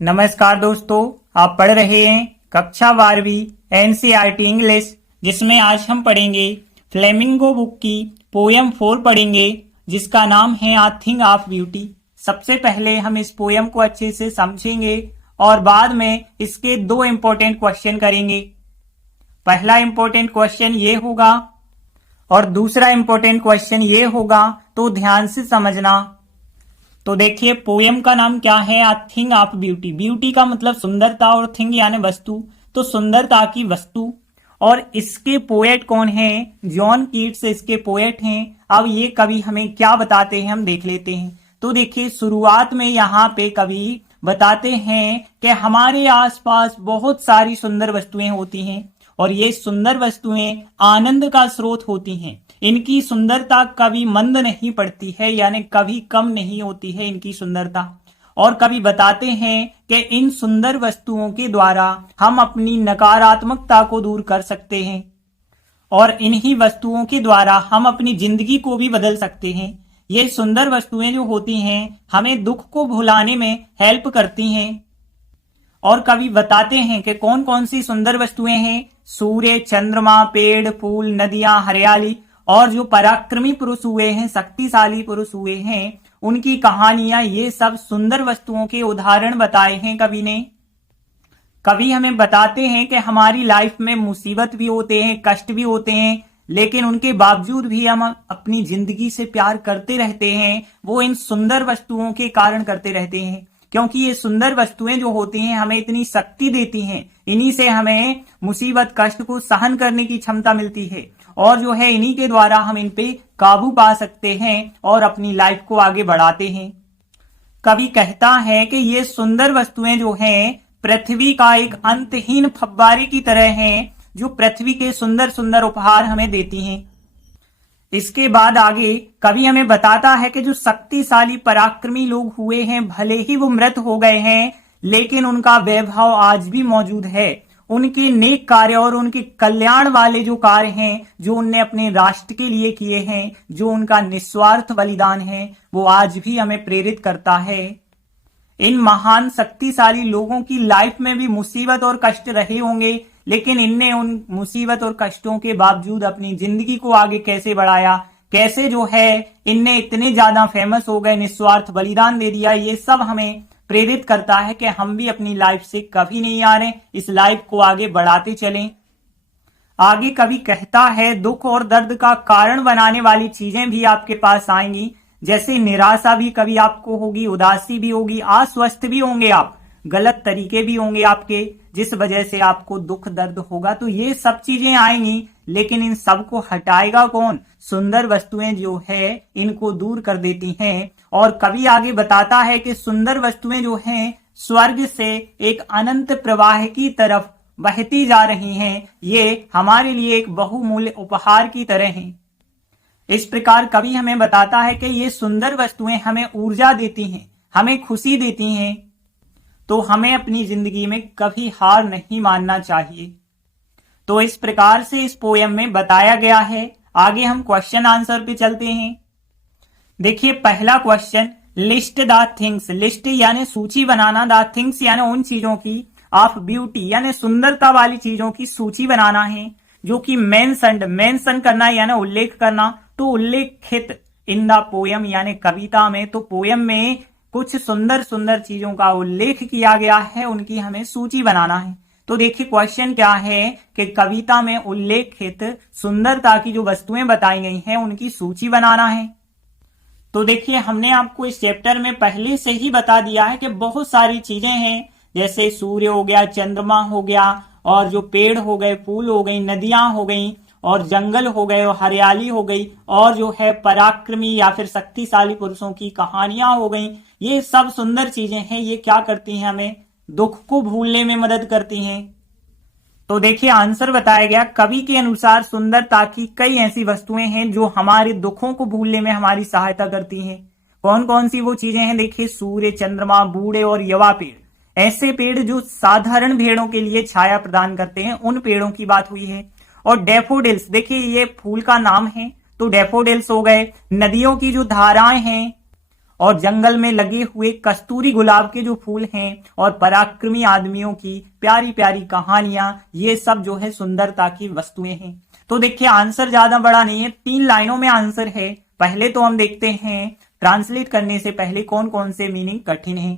नमस्कार दोस्तों, आप पढ़ रहे हैं कक्षा 12वीं एनसीईआरटी इंग्लिश, जिसमें आज हम पढ़ेंगे फ्लेमिंगो बुक की पोयम 4 पढ़ेंगे, जिसका नाम है आ थिंग ऑफ ब्यूटी। सबसे पहले हम इस पोयम को अच्छे से समझेंगे और बाद में इसके दो इंपॉर्टेंट क्वेश्चन करेंगे। पहला इंपॉर्टेंट क्वेश्चन ये होगा और दूसरा इंपॉर्टेंट क्वेश्चन ये होगा, तो ध्यान से समझना। तो देखिए, पोयम का नाम क्या है? आ थिंग ऑफ ब्यूटी। ब्यूटी का मतलब सुंदरता और थिंग यानी वस्तु, तो सुंदरता की वस्तु। और इसके पोएट कौन है? जॉन कीट्स इसके पोएट हैं। अब ये कवि हमें क्या बताते हैं, हम देख लेते हैं। तो देखिए, शुरुआत में यहाँ पे कवि बताते हैं कि हमारे आसपास बहुत सारी सुंदर वस्तुएं होती हैं और ये सुंदर वस्तुएं आनंद का स्रोत होती हैं। इनकी सुंदरता कभी मंद नहीं पड़ती है, यानी कभी कम नहीं होती है इनकी सुंदरता। और कभी बताते हैं कि इन सुंदर वस्तुओं के द्वारा हम अपनी नकारात्मकता को दूर कर सकते हैं और इन्हीं वस्तुओं के द्वारा हम अपनी जिंदगी को भी बदल सकते हैं। ये सुंदर वस्तुएं जो होती हैं हमें दुख को भुलाने में हेल्प करती हैं। और कवि बताते हैं कि कौन कौन सी सुंदर वस्तुएं हैं। सूर्य, चंद्रमा, पेड़, फूल, नदियां, हरियाली और जो पराक्रमी पुरुष हुए हैं, शक्तिशाली पुरुष हुए हैं, उनकी कहानियां, ये सब सुंदर वस्तुओं के उदाहरण बताए हैं कवि ने। कवि हमें बताते हैं कि हमारी लाइफ में मुसीबत भी होते हैं, कष्ट भी होते हैं, लेकिन उनके बावजूद भी हम अपनी जिंदगी से प्यार करते रहते हैं। वो इन सुंदर वस्तुओं के कारण करते रहते हैं, क्योंकि ये सुंदर वस्तुएं जो होती हैं हमें इतनी शक्ति देती हैं। इन्हीं से हमें मुसीबत, कष्ट को सहन करने की क्षमता मिलती है और जो है इन्हीं के द्वारा हम इन पे काबू पा सकते हैं और अपनी लाइफ को आगे बढ़ाते हैं। कवि कहता है कि ये सुंदर वस्तुएं जो हैं पृथ्वी का एक अंतहीन फव्वारे की तरह हैं, जो पृथ्वी के सुंदर सुंदर उपहार हमें देती हैं। इसके बाद आगे कवि हमें बताता है कि जो शक्तिशाली पराक्रमी लोग हुए हैं, भले ही वो मृत हो गए हैं, लेकिन उनका वैभव आज भी मौजूद है। उनके नेक कार्य और उनके कल्याण वाले जो कार्य हैं, जो उनने अपने राष्ट्र के लिए किए हैं, जो उनका निस्वार्थ बलिदान है, वो आज भी हमें प्रेरित करता है। इन महान शक्तिशाली लोगों की लाइफ में भी मुसीबत और कष्ट रहे होंगे, लेकिन इनने उन मुसीबत और कष्टों के बावजूद अपनी जिंदगी को आगे कैसे बढ़ाया, कैसे जो है इनने इतने ज्यादा फेमस हो गए, निस्वार्थ बलिदान दे दिया। ये सब हमें प्रेरित करता है कि हम भी अपनी लाइफ से कभी नहीं आ रहे, इस लाइफ को आगे बढ़ाते चलें। आगे कवि कहता है, दुख और दर्द का कारण बनाने वाली चीजें भी आपके पास आएंगी, जैसे निराशा भी कभी आपको होगी, उदासी भी होगी, अस्वस्थ भी होंगे आप, गलत तरीके भी होंगे आपके, जिस वजह से आपको दुख दर्द होगा। तो ये सब चीजें आएंगी, लेकिन इन सब को हटाएगा कौन? सुंदर वस्तुएं जो है इनको दूर कर देती हैं। और कवि आगे बताता है कि सुंदर वस्तुएं जो हैं स्वर्ग से एक अनंत प्रवाह की तरफ बहती जा रही हैं। ये हमारे लिए एक बहुमूल्य उपहार की तरह हैं। इस प्रकार कवि हमें बताता है कि ये सुंदर वस्तुएं हमें ऊर्जा देती हैं, हमें खुशी देती हैं, तो हमें अपनी जिंदगी में कभी हार नहीं मानना चाहिए। तो इस प्रकार से इस पोयम में बताया गया है। आगे हम क्वेश्चन आंसर पे चलते हैं। देखिए, पहला question, list the things. List यानी सूची बनाना, द थिंग्स यानी उन चीजों की, ऑफ ब्यूटी यानी सुंदरता वाली चीजों की सूची बनाना है, जो कि मेंशन करना यानी उल्लेख करना। तो उल्लेखित इन द पोयम यानी कविता में, तो पोयम में कुछ सुंदर सुंदर चीजों का उल्लेख किया गया है, उनकी हमें सूची बनाना है। तो देखिए, क्वेश्चन क्या है कि कविता में उल्लेखित सुंदरता की जो वस्तुएं बताई गई हैं उनकी सूची बनाना है। तो देखिए, हमने आपको इस चैप्टर में पहले से ही बता दिया है कि बहुत सारी चीजें हैं, जैसे सूर्य हो गया, चंद्रमा हो गया, और जो पेड़ हो गए, फूल हो गई, नदियां हो गई, और जंगल हो गए, और हरियाली हो गई, और जो है पराक्रमी या फिर शक्तिशाली पुरुषों की कहानियां हो गई। ये सब सुंदर चीजें हैं। ये क्या करती हैं? हमें दुख को भूलने में मदद करती हैं। तो देखिए, आंसर बताया गया, कवि के अनुसार सुंदरता की कई ऐसी वस्तुएं हैं जो हमारे दुखों को भूलने में हमारी सहायता करती हैं। कौन कौन सी वो चीजें हैं? देखिए, सूर्य, चंद्रमा, बूढ़े और युवा पेड़, ऐसे पेड़ जो साधारण भेड़ों के लिए छाया प्रदान करते हैं, उन पेड़ों की बात हुई है। और डैफोडिल्स, देखिए ये फूल का नाम है, तो डैफोडिल्स हो गए। नदियों की जो धाराएं हैं और जंगल में लगे हुए कस्तूरी गुलाब के जो फूल हैं और पराक्रमी आदमियों की प्यारी प्यारी कहानियां, ये सब जो है सुंदरता की वस्तुएं हैं। तो देखिए आंसर ज्यादा बड़ा नहीं है, 3 लाइनों में आंसर है। पहले तो हम देखते हैं ट्रांसलेट करने से पहले कौन कौन से मीनिंग कठिन है।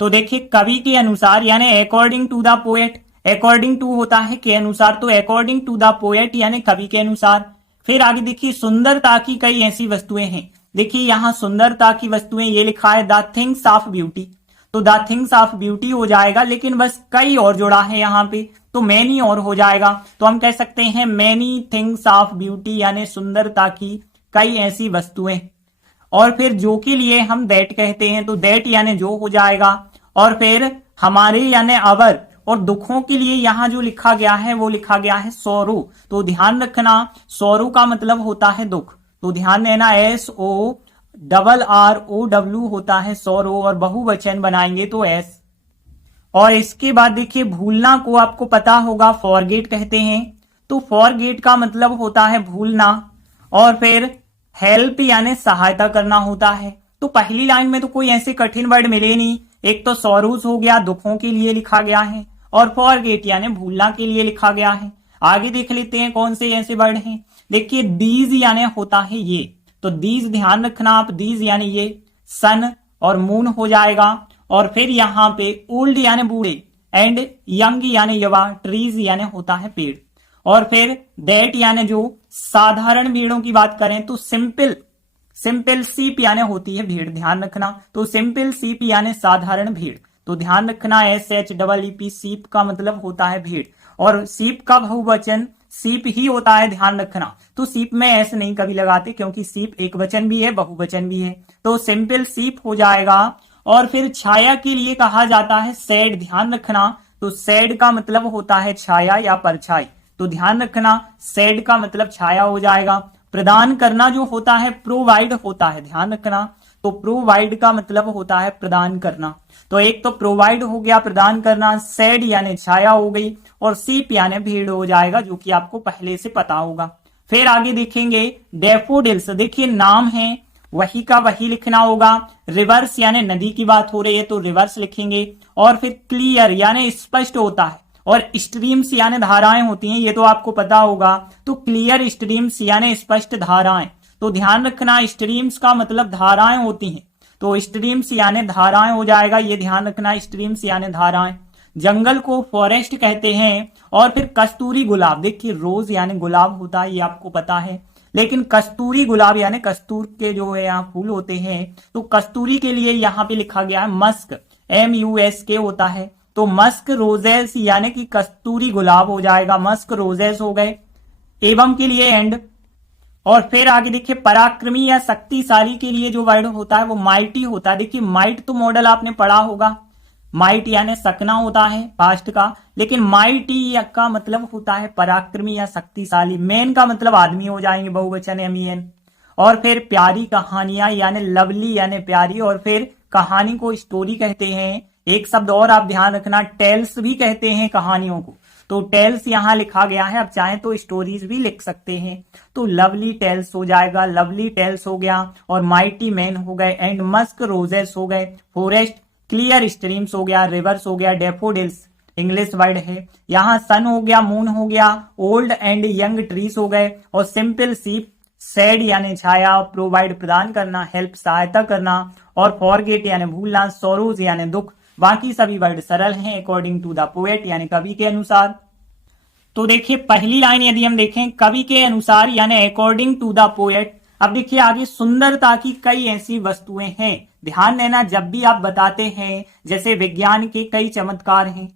तो देखिए कवि के अनुसार यानी according to the poet, according to होता है के अनुसार, तो अकॉर्डिंग टू द पोएट यानी कवि के अनुसार। फिर आगे देखिए सुंदरता की कई ऐसी वस्तुएं हैं। देखिए यहां सुंदरता की वस्तुएं ये लिखा है द थिंग्स ऑफ ब्यूटी, तो द थिंग्स ऑफ ब्यूटी हो जाएगा, लेकिन बस कई और जुड़ा है यहाँ पे, तो मैनी और हो जाएगा। तो हम कह सकते हैं मैनी थिंग्स ऑफ ब्यूटी यानी सुंदरता की कई ऐसी वस्तुएं। और फिर जो के लिए हम दैट कहते हैं, तो दैट यानी जो हो जाएगा। और फिर हमारे यानी अवर, और दुखों के लिए यहां जो लिखा गया है वो लिखा गया है सोरू। तो ध्यान रखना सोरू का मतलब होता है दुख, तो ध्यान देना SORROW होता है सोरू, और बहुवचन बनाएंगे तो S। और इसके बाद देखिए भूलना को आपको पता होगा फॉरगेट कहते हैं, तो फॉरगेट का मतलब होता है भूलना। और फिर हेल्प यानी सहायता करना होता है। तो पहली लाइन में तो कोई ऐसे कठिन वर्ड मिले नहीं, एक तो सॉरूज हो गया, दुखों के लिए लिखा गया है, और फॉरगेट यानी भूलना के लिए लिखा गया है। आगे देख लेते हैं कौन से ऐसे वर्ड हैं। देखिए दीज यानी होता है ये, तो दीज ध्यान रखना आप, दीज यानी ये, सन और मून हो जाएगा। और फिर यहाँ पे ओल्ड यानी बूढ़े, एंड यंग यानी युवा, ट्रीज यानी होता है पेड़। और फिर दैट यानी जो, साधारण भेड़ों की बात करें तो सिंपल, सिंपल सीप यानी होती है भेड़, ध्यान रखना। तो सिंपल सीप यानी साधारण भेड़, तो ध्यान रखना SHEEP सीप का मतलब होता है भेड़, और सीप का बहुवचन सीप ही होता है, ध्यान रखना। तो सीप में ऐसे नहीं कभी लगाते, क्योंकि सीप एक वचन भी है बहुवचन भी है, तो सिंपल सीप हो जाएगा। और फिर छाया के लिए कहा जाता है शेड, ध्यान रखना। तो शेड का मतलब होता है छाया या परछाई, तो ध्यान रखना शेड का मतलब छाया हो जाएगा। प्रदान करना जो होता है प्रोवाइड होता है, ध्यान रखना। तो प्रोवाइड का मतलब होता है प्रदान करना, तो एक तो प्रोवाइड हो गया प्रदान करना, शेड यानी छाया हो गई, और सीप यानी भीड़ हो जाएगा, जो कि आपको पहले से पता होगा। फिर आगे देखेंगे डैफोडिल्स, देखिए नाम है वही का वही लिखना होगा। रिवर्स यानी नदी की बात हो रही है तो रिवर्स लिखेंगे। और फिर क्लियर यानी स्पष्ट होता है, और स्ट्रीम्स यानी धाराएं होती हैं, ये तो आपको पता होगा। तो क्लियर स्ट्रीम्स यानी स्पष्ट धाराएं, तो ध्यान रखना स्ट्रीम्स का मतलब धाराएं होती हैं, तो स्ट्रीम्स यानी धाराएं हो जाएगा, ये ध्यान रखना स्ट्रीम्स यानी धाराएं। जंगल को फॉरेस्ट कहते हैं। और फिर कस्तूरी गुलाब, देखिए रोज यानी गुलाब होता है, ये आपको पता है, लेकिन कस्तूरी गुलाब यानी कस्तूर के जो है यहाँ फूल होते हैं, तो कस्तूरी के लिए यहाँ पे लिखा गया है मस्क, MUSK होता है, तो मस्क रोजेस यानी कि कस्तूरी गुलाब हो जाएगा, मस्क रोजेस हो गए, एवं के लिए एंड। और फिर आगे देखिए पराक्रमी या शक्तिशाली के लिए जो वर्ड होता है वो माइटी होता है। देखिए माइट तो मॉडल आपने पढ़ा होगा, माइट यानी सकना होता है पास्ट का, लेकिन माइटी का मतलब होता है पराक्रमी या शक्तिशाली। मैन का मतलब आदमी हो जाएंगे, बहुवचन MEN। और फिर प्यारी कहानियां यानी लवली यानी प्यारी। और फिर कहानी को स्टोरी कहते हैं। एक शब्द और आप ध्यान रखना, टेल्स भी कहते हैं कहानियों को, तो टेल्स यहां लिखा गया है, आप चाहें तो स्टोरीज भी लिख सकते हैं। तो लवली टेल्स हो जाएगा, लवली टेल्स हो गया, और माइटी मैन हो गए, एंड मस्क रोजेस हो गए, फॉरेस्ट, क्लियर स्ट्रीम्स हो गया, रिवर्स हो गया, डेफोडिल्स इंग्लिश वर्ड है, यहाँ सन हो गया, मून हो गया, ओल्ड एंड यंग ट्रीज हो गए, और सिंपल सीप, शेड यानी छाया, प्रोवाइड प्रदान करना, हेल्प सहायता करना, और फॉरगेट यानी भूलना, सोरूज यानी दुख। बाकी सभी वर्ड सरल हैं अकॉर्डिंग टू द पोएट यानी कवि के अनुसार। तो देखिए पहली लाइन यदि हम देखें कवि के अनुसार यानी अकॉर्डिंग टू द पोएट। अब देखिए आगे सुंदरता की कई ऐसी वस्तुएं हैं, ध्यान देना जब भी आप बताते हैं, जैसे विज्ञान के कई चमत्कार हैं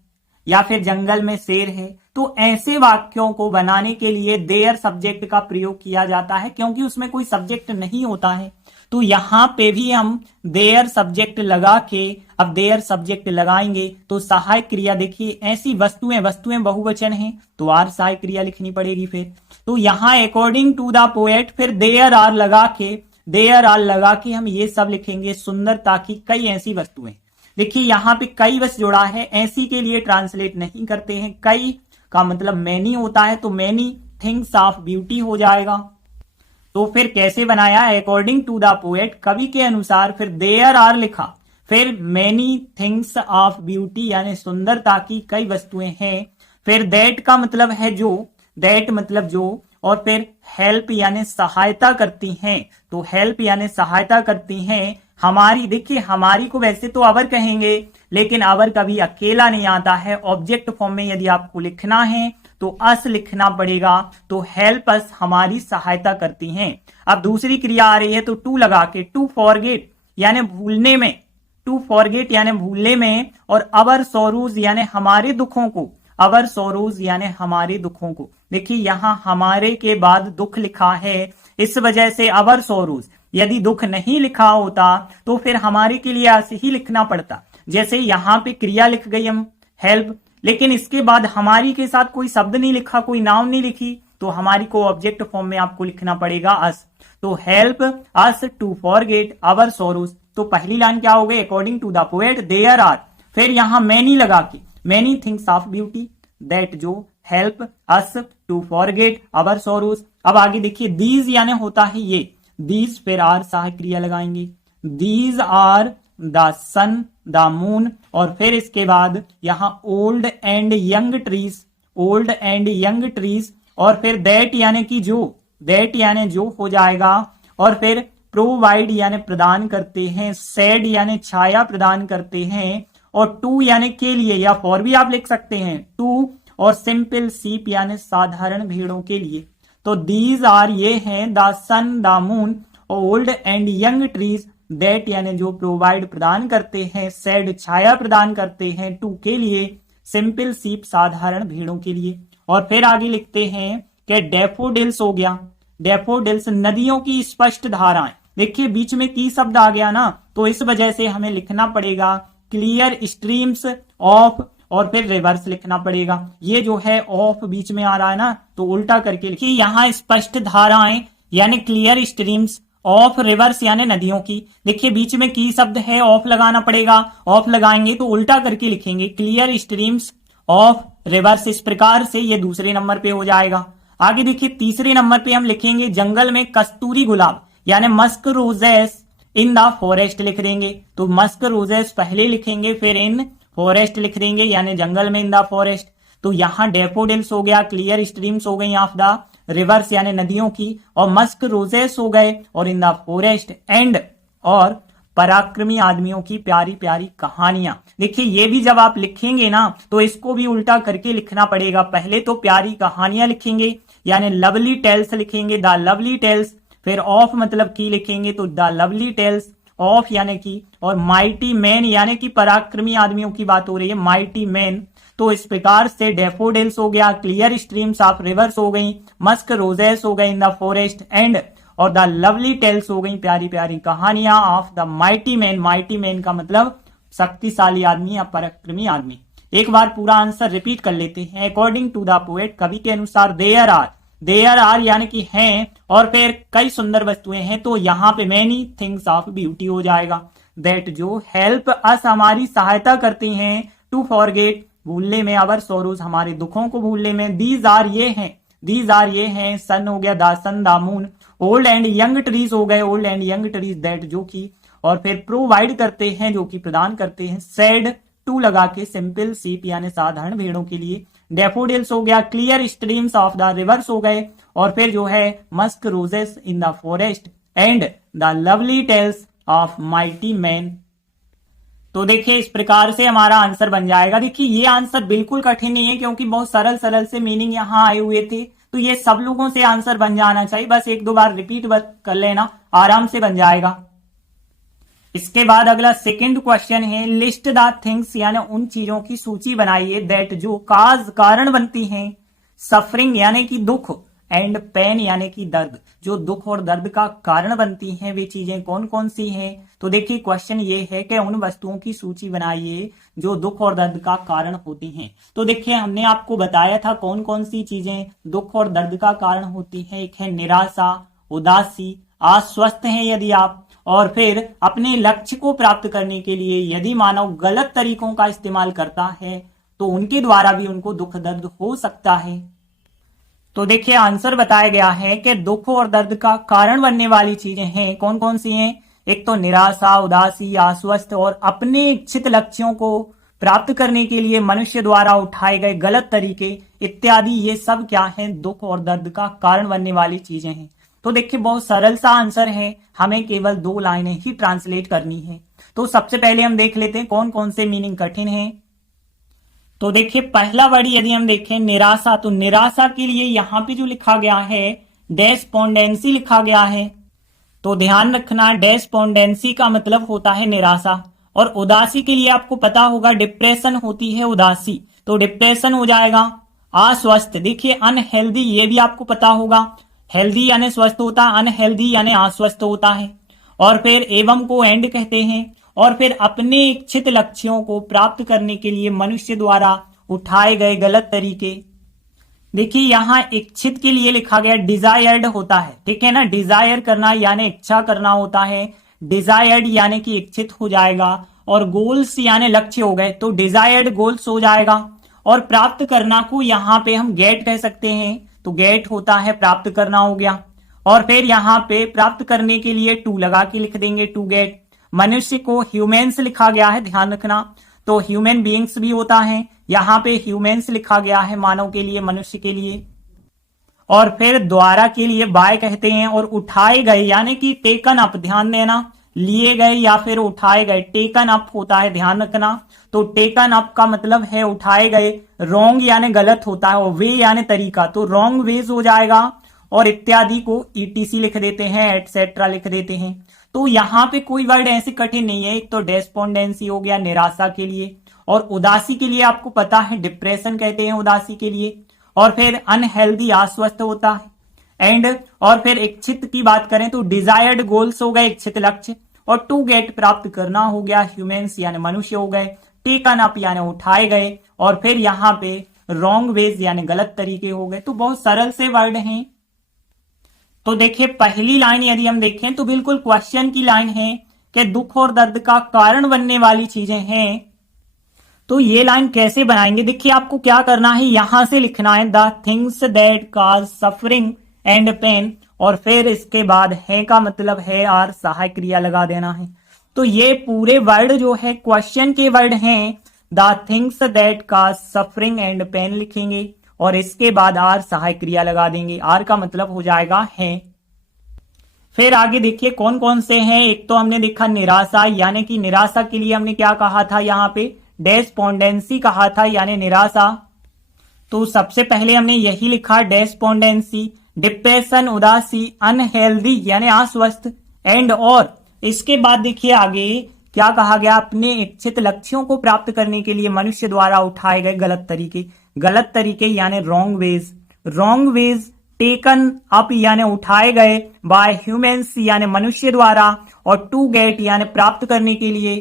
या फिर जंगल में शेर है, तो ऐसे वाक्यों को बनाने के लिए देयर सब्जेक्ट का प्रयोग किया जाता है, क्योंकि उसमें कोई सब्जेक्ट नहीं होता है। तो यहां पे भी हम देयर सब्जेक्ट लगा के, अब देयर सब्जेक्ट लगाएंगे तो सहायक क्रिया, देखिए ऐसी वस्तुएं बहुवचन हैं तो आर सहायक क्रिया लिखनी पड़ेगी। फिर तो यहां अकॉर्डिंग टू द पोएट, फिर देयर आर लगा के हम ये सब लिखेंगे, सुंदरता की कई ऐसी वस्तुएं। देखिए यहां पे कई बस जुड़ा है, ऐसी के लिए ट्रांसलेट नहीं करते हैं, कई का मतलब मैनी होता है, तो मैनी थिंग्स ऑफ ब्यूटी हो जाएगा। तो फिर कैसे बनाया, अकॉर्डिंग टू द पोएट, कवि के अनुसार, फिर देयर आर लिखा, फिर मेनी थिंग्स ऑफ ब्यूटी यानी सुंदरता की कई वस्तुएं हैं, फिर दैट का मतलब है जो, दैट मतलब जो, और फिर हेल्प यानी सहायता करती हैं, तो हेल्प यानी सहायता करती हैं हमारी। देखिए हमारी को वैसे तो अवर कहेंगे, लेकिन अवर कभी अकेला नहीं आता है, ऑब्जेक्ट फॉर्म में यदि आपको लिखना है तो अस लिखना पड़ेगा, तो हेल्प अस हमारी सहायता करती हैं। अब दूसरी क्रिया आ रही है तो टू लगा के, टू फॉरगेट यानी भूलने में, टू फॉरगेट यानी भूलने में, और अवर सोरूज यानी हमारे दुखों को, अवर सोरूज यानी हमारे दुखों को। देखिए यहां हमारे के बाद दुख लिखा है, इस वजह से अवर सोरूज, यदि दुख नहीं लिखा होता तो फिर हमारे के लिए ऐसे ही लिखना पड़ता। जैसे यहां पे क्रिया लिख गई हम हेल्प, लेकिन इसके बाद हमारी के साथ कोई शब्द नहीं लिखा, कोई नाउन नहीं लिखी, तो हमारी को ऑब्जेक्ट फॉर्म में आपको लिखना पड़ेगा अस। तो help us to forget our sorrows. तो पहली लाइन क्या हो गई, according to the poet there are, फिर यहां मैनी लगा के, many things of beauty that जो help us to forget our sorrows. अब आगे देखिए दीज यानी होता है ये, दीज, फिर आर सहायक क्रिया लगाएंगे, these are the sun the moon, और फिर इसके बाद यहां old and young trees, old and young trees, और फिर दैट यानी कि जो, दैट यानी जो हो जाएगा, और फिर प्रोवाइड यानी प्रदान करते हैं, सेड यानी छाया प्रदान करते हैं, और टू यानी के लिए या फॉर भी आप लिख सकते हैं, टू, और सिंपल सीप यानी साधारण भेड़ों के लिए। तो दीज आर ये हैं the sun the moon, old and young trees, that यानी जो प्रोवाइड प्रदान करते हैं, सेड छाया प्रदान करते हैं, टू के लिए, सिंपल सीप साधारण भेड़ों के लिए। और फिर आगे लिखते हैं कि डेफोडिल्स हो गया, डेफोडिल्स नदियों की स्पष्ट धाराएं। देखिए बीच में की शब्द आ गया ना, तो इस वजह से हमें लिखना पड़ेगा क्लियर स्ट्रीम्स ऑफ, और फिर रिवर्स लिखना पड़ेगा। ये जो है ऑफ बीच में आ रहा है ना, तो उल्टा करके लिखिए, यहाँ स्पष्ट धाराएं यानी क्लियर स्ट्रीम्स ऑफ, रिवर्स यानी नदियों की। देखिए बीच में की शब्द है, ऑफ लगाना पड़ेगा, ऑफ लगाएंगे तो उल्टा करके लिखेंगे क्लियर स्ट्रीम्स ऑफ रिवर्स। इस प्रकार से ये दूसरे नंबर पे हो जाएगा। आगे देखिए तीसरे नंबर पे हम लिखेंगे जंगल में कस्तूरी गुलाब यानी Musk roses in the forest लिख देंगे। तो मस्क रोजेस पहले लिखेंगे, फिर इन फॉरेस्ट लिख देंगे यानी जंगल में इन द फॉरेस्ट। तो यहाँ डेफोडिल्स हो गया, क्लियर स्ट्रीम्स हो गई ऑफ द रिवर्स यानी नदियों की, और मस्क रोजेस हो गए, और इन द फॉरेस्ट एंड, और पराक्रमी आदमियों की प्यारी प्यारी कहानियां। देखिए ये भी जब आप लिखेंगे ना तो इसको भी उल्टा करके लिखना पड़ेगा। पहले तो प्यारी कहानियां लिखेंगे यानी लवली टेल्स लिखेंगे, द लवली टेल्स, फिर ऑफ मतलब की लिखेंगे तो द लवली टेल्स ऑफ यानी कि, और माइटी मैन यानी कि पराक्रमी आदमियों की बात हो रही है, माइटी मैन। तो इस प्रकार से डेफोडिल्स हो गया, क्लियर स्ट्रीम्स ऑफ रिवर्स हो गई, मस्क रोजेस हो गई इन द फॉरेस्ट एंड, और द लवली टेल्स हो गई प्यारी प्यारी कहानियां of the mighty man. Mighty man का मतलब शक्तिशाली आदमी या पराक्रमी आदमी। एक बार पूरा आंसर रिपीट कर लेते हैं। अकॉर्डिंग टू द पोएट, कवि के अनुसार देयर आर, देयर आर यानी कि हैं, और फिर कई सुंदर वस्तुएं हैं, तो यहाँ पे मैनी थिंग्स ऑफ ब्यूटी हो जाएगा। दैट जो हेल्प अस हमारी सहायता करती हैं, टू फॉरगेट भूलने में, अवर सोरूज हमारे दुखों को भूलने में, दीज आर ये हैं, दीज आर ये हैं, सन हो गया the sun the moon, old and young trees हो गए, old and young trees that जो की, और फिर प्रोवाइड करते हैं जो कि प्रदान करते हैं, सेड टू लगा के सिंपल सीप यानी साधारण भेड़ों के लिए, डेफोडिल्स हो गया, clear streams of the rivers हो गए, और फिर जो है musk roses in the forest and the lovely tales of mighty man. तो देखिए इस प्रकार से हमारा आंसर बन जाएगा। देखिए ये आंसर बिल्कुल कठिन नहीं है क्योंकि बहुत सरल सरल से मीनिंग यहाँ आए हुए थे, तो ये सब लोगों से आंसर बन जाना चाहिए। बस एक दो बार रिपीट कर लेना, आराम से बन जाएगा। इसके बाद अगला सेकंड क्वेश्चन है, लिस्ट द थिंग्स यानी उन चीजों की सूची बनाइए दैट जो काज कारण बनती हैं, सफरिंग यानी कि दुख, एंड पेन यानी कि दर्द, जो दुख और दर्द का कारण बनती हैं वे चीजें कौन कौन सी हैं। तो देखिए क्वेश्चन ये है कि उन वस्तुओं की सूची बनाइए जो दुख और दर्द का कारण होती हैं। तो देखिए हमने आपको बताया था कौन कौन सी चीजें दुख और दर्द का कारण होती हैं। एक है निराशा, उदासी, अस्वस्थ हैं यदि आप, और फिर अपने लक्ष्य को प्राप्त करने के लिए यदि मानव गलत तरीकों का इस्तेमाल करता है तो उनके द्वारा भी उनको दुख दर्द हो सकता है। तो देखिए आंसर बताया गया है कि दुख और दर्द का कारण बनने वाली चीजें हैं, कौन कौन सी हैं? एक तो निराशा, उदासी, आश्वस्त और अपने इच्छित लक्ष्यों को प्राप्त करने के लिए मनुष्य द्वारा उठाए गए गलत तरीके इत्यादि, ये सब क्या है? दुख और दर्द का कारण बनने वाली चीजें हैं। तो देखिए बहुत सरल सा आंसर है, हमें केवल 2 लाइनें ही ट्रांसलेट करनी है। तो सबसे पहले हम देख लेते हैं कौन कौन से मीनिंग कठिन है। तो देखिए पहला वर्ड यदि हम देखें निराशा, तो निराशा के लिए यहां पे जो लिखा गया है डेस्पोंडेंसी लिखा गया है। तो ध्यान रखना डेस्पोंडेंसी का मतलब होता है निराशा। और उदासी के लिए आपको पता होगा डिप्रेशन होती है उदासी, तो डिप्रेशन हो जाएगा। अस्वस्थ, देखिए अनहेल्दी, ये भी आपको पता होगा, हेल्दी यानी स्वस्थ होता है, अनहेल्दी यानी अस्वस्थ होता है। और फिर एवं को एंड कहते हैं। और फिर अपने इच्छित लक्ष्यों को प्राप्त करने के लिए मनुष्य द्वारा उठाए गए गलत तरीके। देखिए यहां इच्छित के लिए लिखा गया डिजायर्ड होता है, ठीक है ना, डिजायर करना यानी इच्छा करना होता है, डिजायर्ड यानी कि इच्छित हो जाएगा। और गोल्स यानी लक्ष्य हो गए, तो डिजायर्ड गोल्स हो जाएगा। और प्राप्त करना को यहां पे हम गेट कह सकते हैं, तो गेट होता है प्राप्त करना हो गया। और फिर यहां पे प्राप्त करने के लिए टू लगा के लिख देंगे, टू गेट। मनुष्य को ह्यूमन्स लिखा गया है, ध्यान रखना, तो ह्यूमन बीइंग्स भी होता है, यहां पे ह्यूमन्स लिखा गया है मानव के लिए, मनुष्य के लिए। और फिर द्वारा के लिए बाय कहते हैं। और उठाए गए यानी कि टेकन अप, ध्यान देना, लिए गए या फिर उठाए गए, टेकन अप होता है, ध्यान रखना। तो टेकन अप का मतलब है उठाए गए। रॉन्ग यानी गलत होता है, और वे यानी तरीका, तो रॉन्ग वेज हो जाएगा। और इत्यादि को ईटीसी लिख देते हैं, एटसेट्रा लिख देते हैं। तो यहां पे कोई वर्ड ऐसे कठिन नहीं है। एक तो डेस्पोंडेंसी हो गया निराशा के लिए, और उदासी के लिए आपको पता है डिप्रेशन कहते हैं उदासी के लिए। और फिर अनहेल्दी अस्वस्थ होता है एंड। और फिर इच्छित की बात करें तो डिजायर्ड गोल्स हो गए, इच्छित लक्ष्य। और टू गेट प्राप्त करना हो गया, ह्यूमन्स यानी मनुष्य हो गए। टेकन अप यानी उठाए गए। और फिर यहाँ पे रॉन्ग वेज यानी गलत तरीके हो गए। तो बहुत सरल से वर्ड हैं। तो देखिए पहली लाइन यदि हम देखें तो बिल्कुल क्वेश्चन की लाइन है कि दुख और दर्द का कारण बनने वाली चीजें हैं। तो ये लाइन कैसे बनाएंगे? देखिए आपको क्या करना है, यहां से लिखना है the things that cause suffering and pain. और फिर इसके बाद है का मतलब है और सहायक क्रिया लगा देना है। तो ये पूरे वर्ड जो है क्वेश्चन के वर्ड हैं। The things that cause suffering and pain लिखेंगे और इसके बाद आर सहायक क्रिया लगा देंगे। आर का मतलब हो जाएगा है। फिर आगे देखिए कौन कौन से हैं। एक तो हमने देखा निराशा, यानी कि निराशा के लिए हमने क्या कहा था, यहाँ पे डेस्पोंडेंसी कहा था यानी निराशा। तो सबसे पहले हमने यही लिखा डेस्पोंडेंसी। डिप्रेशन उदासी, अनहेल्दी यानी अस्वस्थ एंड। और इसके बाद देखिए आगे क्या कहा गया, अपने इच्छित लक्ष्यों को प्राप्त करने के लिए मनुष्य द्वारा उठाए गए गलत तरीके। गलत तरीके यानी wrong veg. Wrong ways taken up यानी उठाए गए, बाय ह्यूमन्स यानी मनुष्य द्वारा। और टू गेट यानी प्राप्त करने के लिए।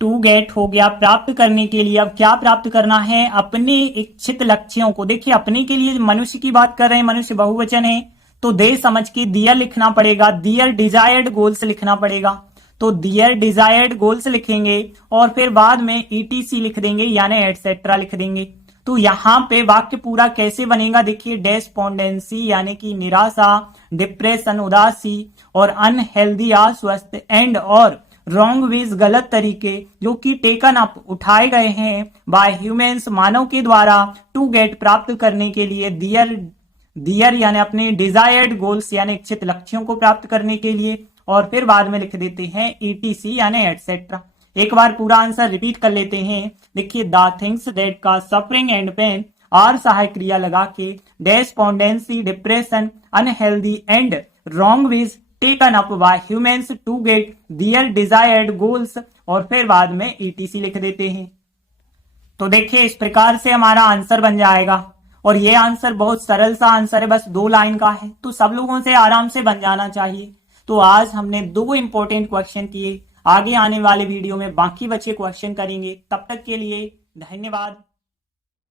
टू गेट हो गया प्राप्त करने के लिए। अब क्या प्राप्त करना है, अपने इच्छित लक्ष्यों को। देखिए अपने के लिए मनुष्य की बात कर रहे हैं, मनुष्य बहुवचन है, तो दे समझ के दियर लिखना पड़ेगा, दियर डिजायर्ड गोल्स लिखना पड़ेगा। तो दियर डिजायर्ड गोल्स लिखेंगे और फिर बाद में ईटीसी लिख देंगे यानी एटसेट्रा लिख देंगे। तो यहां पे वाक्य पूरा कैसे बनेगा, देखिए डेस्पोंडेंसी यानी कि निराशा, डिप्रेशन उदासी, और अनहेल्दी अस्वस्थ एंड। और रॉन्ग वेज गलत तरीके जो कि टेकन अप उठाए गए हैं बाय ह्यूमन्स मानव के द्वारा, टू गेट प्राप्त करने के लिए, दियर यानी अपने डिजायर्ड गोल्स यानी इच्छित लक्ष्यों को प्राप्त करने के लिए। और फिर बाद में लिख देते हैं ईटीसी यानी एटसेट्रा। एक बार पूरा आंसर रिपीट कर लेते हैं। देखिए the things that cause suffering and pain, are सहायक क्रिया लगा के, despondency depression unhealthy and wrong ways taken up by humans to get their desired goals. और फिर बाद में ईटीसी लिख देते हैं। तो देखिए इस प्रकार से हमारा आंसर बन जाएगा। और ये आंसर बहुत सरल सा आंसर है, बस 2 लाइन का है, तो सब लोगों से आराम से बन जाना चाहिए। तो आज हमने 2 इंपॉर्टेंट क्वेश्चन किए। आगे आने वाले वीडियो में बाकी बचे क्वेश्चन करेंगे। तब तक के लिए धन्यवाद।